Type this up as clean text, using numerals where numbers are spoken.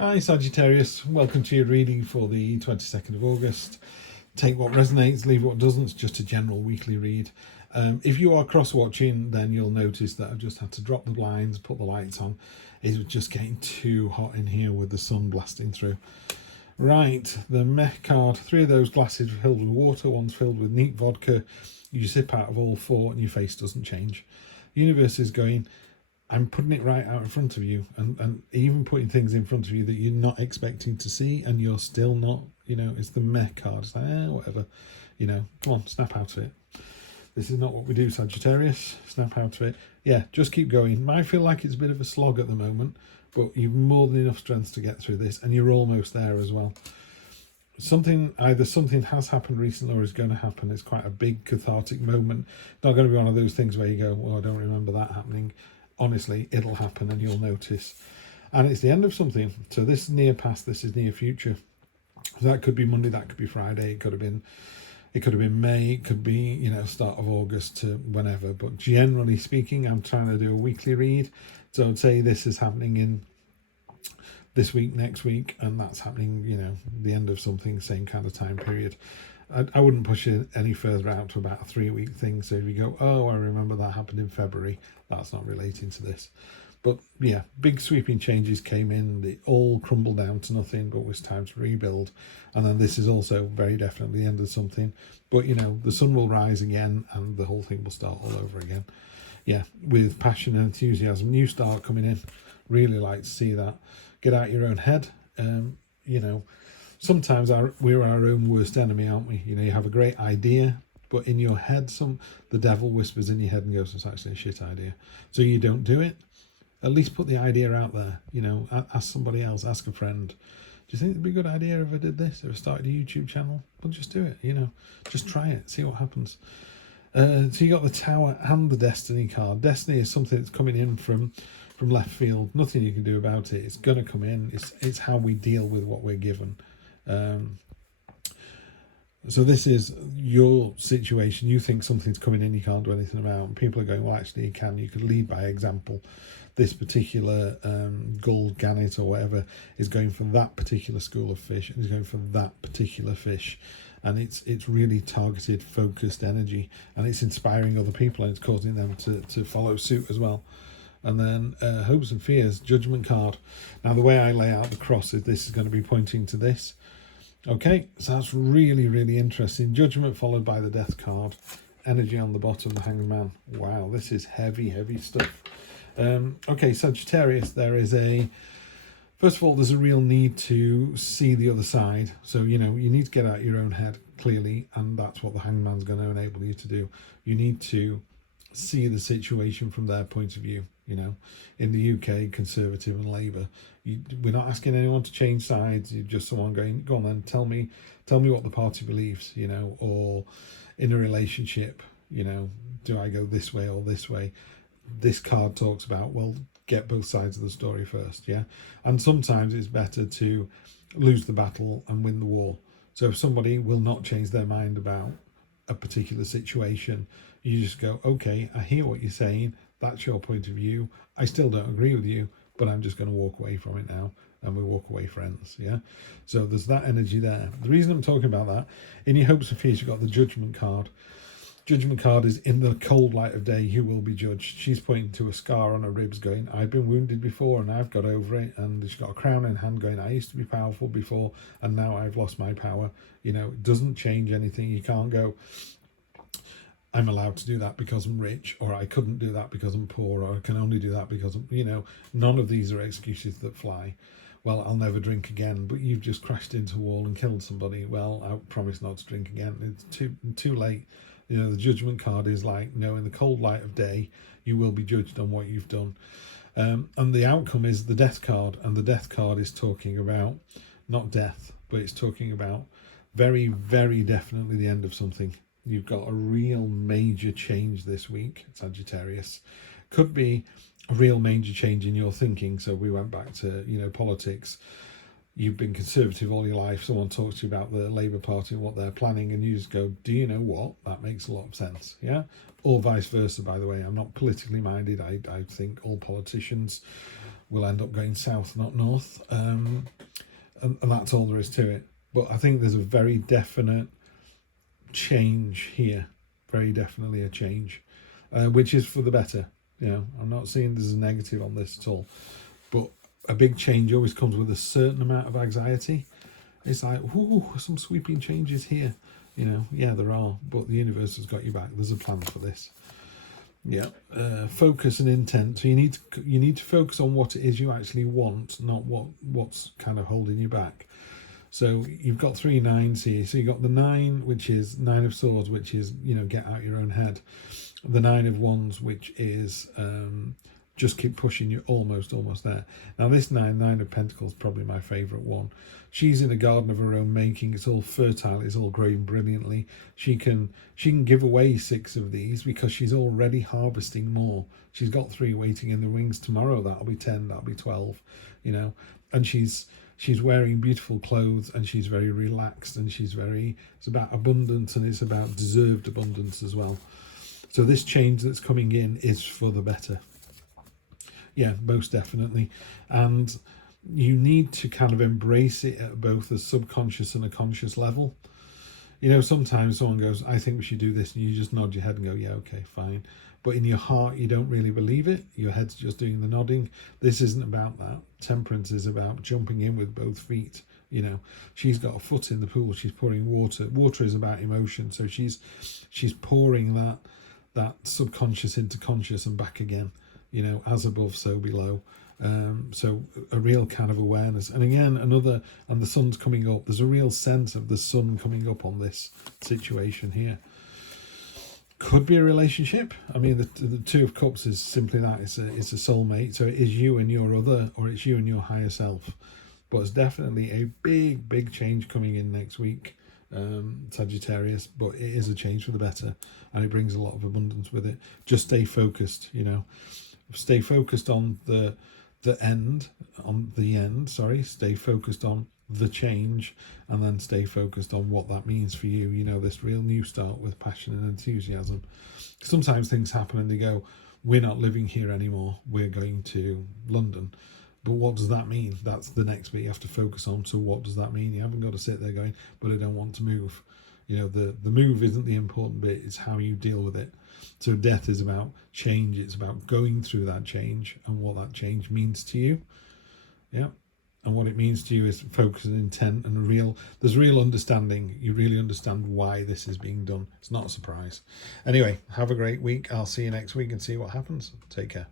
Hi Sagittarius, welcome to your reading for the 22nd of August. Take what resonates, leave what doesn't. It's just a general weekly read. If you are cross-watching, then you'll notice that I've just had to drop the blinds, put the lights on. It was just getting too hot in here with the sun blasting through. Right, the meh card. 3 of those glasses are filled with water, one's filled with neat vodka. You sip out of all 4 and your face doesn't change. The universe is going, I'm putting it right out in front of you, and even putting things in front of you that you're not expecting to see, and you're still not, it's the meh card. It's like, whatever, come on, snap out of it. This is not what we do, Sagittarius. Snap out of it. Yeah, just keep going. Might feel like it's a bit of a slog at the moment, but you've more than enough strength to get through this, and you're almost there as well. Either something has happened recently or is going to happen. It's quite a big cathartic moment. Not going to be one of those things where you go, well, I don't remember that happening. Honestly, it'll happen and you'll notice. And it's the end of something. So this is near past, this is near future. That could be Monday, that could be Friday, it could have been May, it could be, start of August to whenever. But generally speaking, I'm trying to do a weekly read. So I'd say this is happening in this week, next week, and that's happening, the end of something, same kind of time period. I wouldn't push it any further out to about a 3-week thing. So if you go, oh, I remember that happened in February, that's not relating to this. But yeah, big sweeping changes came in. They all crumbled down to nothing, but it was time to rebuild. And then this is also very definitely the end of something. But, the sun will rise again and the whole thing will start all over again. Yeah, with passion and enthusiasm. New start coming in. Really like to see that. Get out your own head. Sometimes we're our own worst enemy, aren't we? You have a great idea, but in your head, the devil whispers in your head and goes, it's actually a shit idea. So you don't do it. At least put the idea out there. Ask somebody else, ask a friend. Do you think it'd be a good idea if I did this? If I started a YouTube channel? Well, just do it, Just try it, see what happens. So you got the Tower and the Destiny card. Destiny is something that's coming in from left field. Nothing you can do about it. It's going to come in. It's how we deal with what we're given. So this is your situation. You think something's coming in you can't do anything about, and people are going, well, actually you can. You could lead by example. This particular gull, gannet or whatever is going for that particular school of fish, and is going for that particular fish, and it's really targeted, focused energy, and it's inspiring other people, and it's causing them to follow suit as well. And then hopes and fears, judgment card. Now the way I lay out the cross is this is going to be pointing to this. Okay, so that's really, really interesting. Judgment followed by the death card. Energy on the bottom, the hanged man. Wow, this is heavy, heavy stuff. Okay, Sagittarius, first of all, there's a real need to see the other side. So, you need to get out your own head clearly, and that's what the hanged man's going to enable you to do. You need to see the situation from their point of view. In the UK, Conservative and Labour, we're not asking anyone to change sides. You're just someone going, go on then, tell me what the party believes, or in a relationship, do I go this way or this way? This card talks about, well, get both sides of the story first, yeah? And sometimes it's better to lose the battle and win the war. So if somebody will not change their mind about a particular situation, you just go, okay, I hear what you're saying, that's your point of view, I still don't agree with you, but I'm just going to walk away from it now, and we walk away friends, yeah? So there's that energy there. The reason I'm talking about that, in your hopes and fears, you've got the judgment card. Judgment card is in the cold light of day, you will be judged. She's pointing to a scar on her ribs going, I've been wounded before and I've got over it. And she's got a crown in hand going, I used to be powerful before and now I've lost my power. It doesn't change anything. You can't go, I'm allowed to do that because I'm rich, or I couldn't do that because I'm poor, or I can only do that because I'm, none of these are excuses that fly. Well, I'll never drink again, but you've just crashed into a wall and killed somebody. Well, I promise not to drink again. It's too late. The judgment card is like, no, in the cold light of day, you will be judged on what you've done. And the outcome is the death card. And the death card is talking about not death, but it's talking about very, very definitely the end of something. You've got a real major change this week, Sagittarius. Could be a real major change in your thinking. So we went back to, politics. You've been Conservative all your life. Someone talks to you about the Labour Party and what they're planning, and you just go, do you know what? That makes a lot of sense, yeah? Or vice versa, by the way. I'm not politically minded. I think all politicians will end up going south, not north. And that's all there is to it. But I think there's a very definite change here. Very definitely a change, which is for the better. You know, I'm not seeing there's a negative on this at all. But a big change always comes with a certain amount of anxiety. It's like, ooh, some sweeping changes here. You know, yeah, there are, but the universe has got you back. There's a plan for this. Yeah, focus and intent. So you need to focus on what it is you actually want, not what's kind of holding you back. So you've got 3 9s here. So you've got the 9, which is 9 of Swords, which is, you know, get out your own head. The 9 of Wands, which is just keep pushing, you're almost there. Now this 9 of Pentacles, probably my favourite one. She's in a garden of her own making. It's all fertile, it's all growing brilliantly. She can give away 6 of these because she's already harvesting more. She's got 3 waiting in the wings. Tomorrow that'll be 10, that'll be 12, you know. And she's wearing beautiful clothes, and she's very relaxed, and it's about abundance, and it's about deserved abundance as well. So this change that's coming in is for the better. Yeah, most definitely. And you need to kind of embrace it at both a subconscious and a conscious level. You know, sometimes someone goes, I think we should do this, and you just nod your head and go, yeah, okay, fine. But in your heart, you don't really believe it. Your head's just doing the nodding. This isn't about that. Temperance is about jumping in with both feet. You know, she's got a foot in the pool. She's pouring water. Water is about emotion. So she's pouring that subconscious into conscious and back again. You know, as above, so below. So a real kind of awareness. And again, and the sun's coming up. There's a real sense of the sun coming up on this situation here. Could be a relationship. I mean, the 2 of Cups is simply that. It's a soulmate. So it is you and your other, or it's you and your higher self. But it's definitely a big change coming in next week, Sagittarius. But it is a change for the better, and it brings a lot of abundance with it. Just stay focused, you know. Stay focused on the end. Stay focused on the change, and then stay focused on what that means for you. You know, this real new start with passion and enthusiasm. Sometimes things happen and they go, we're not living here anymore, we're going to London. But what does that mean? That's the next bit you have to focus on. So what does that mean? You haven't got to sit there going, but I don't want to move. You know, the move isn't the important bit, it's how you deal with it. So death is about change. It's about going through that change and what that change means to you. Yeah. And what it means to you is focus and intent, and there's real understanding. You really understand why this is being done. It's not a surprise. Anyway, have a great week. I'll see you next week and see what happens. Take care.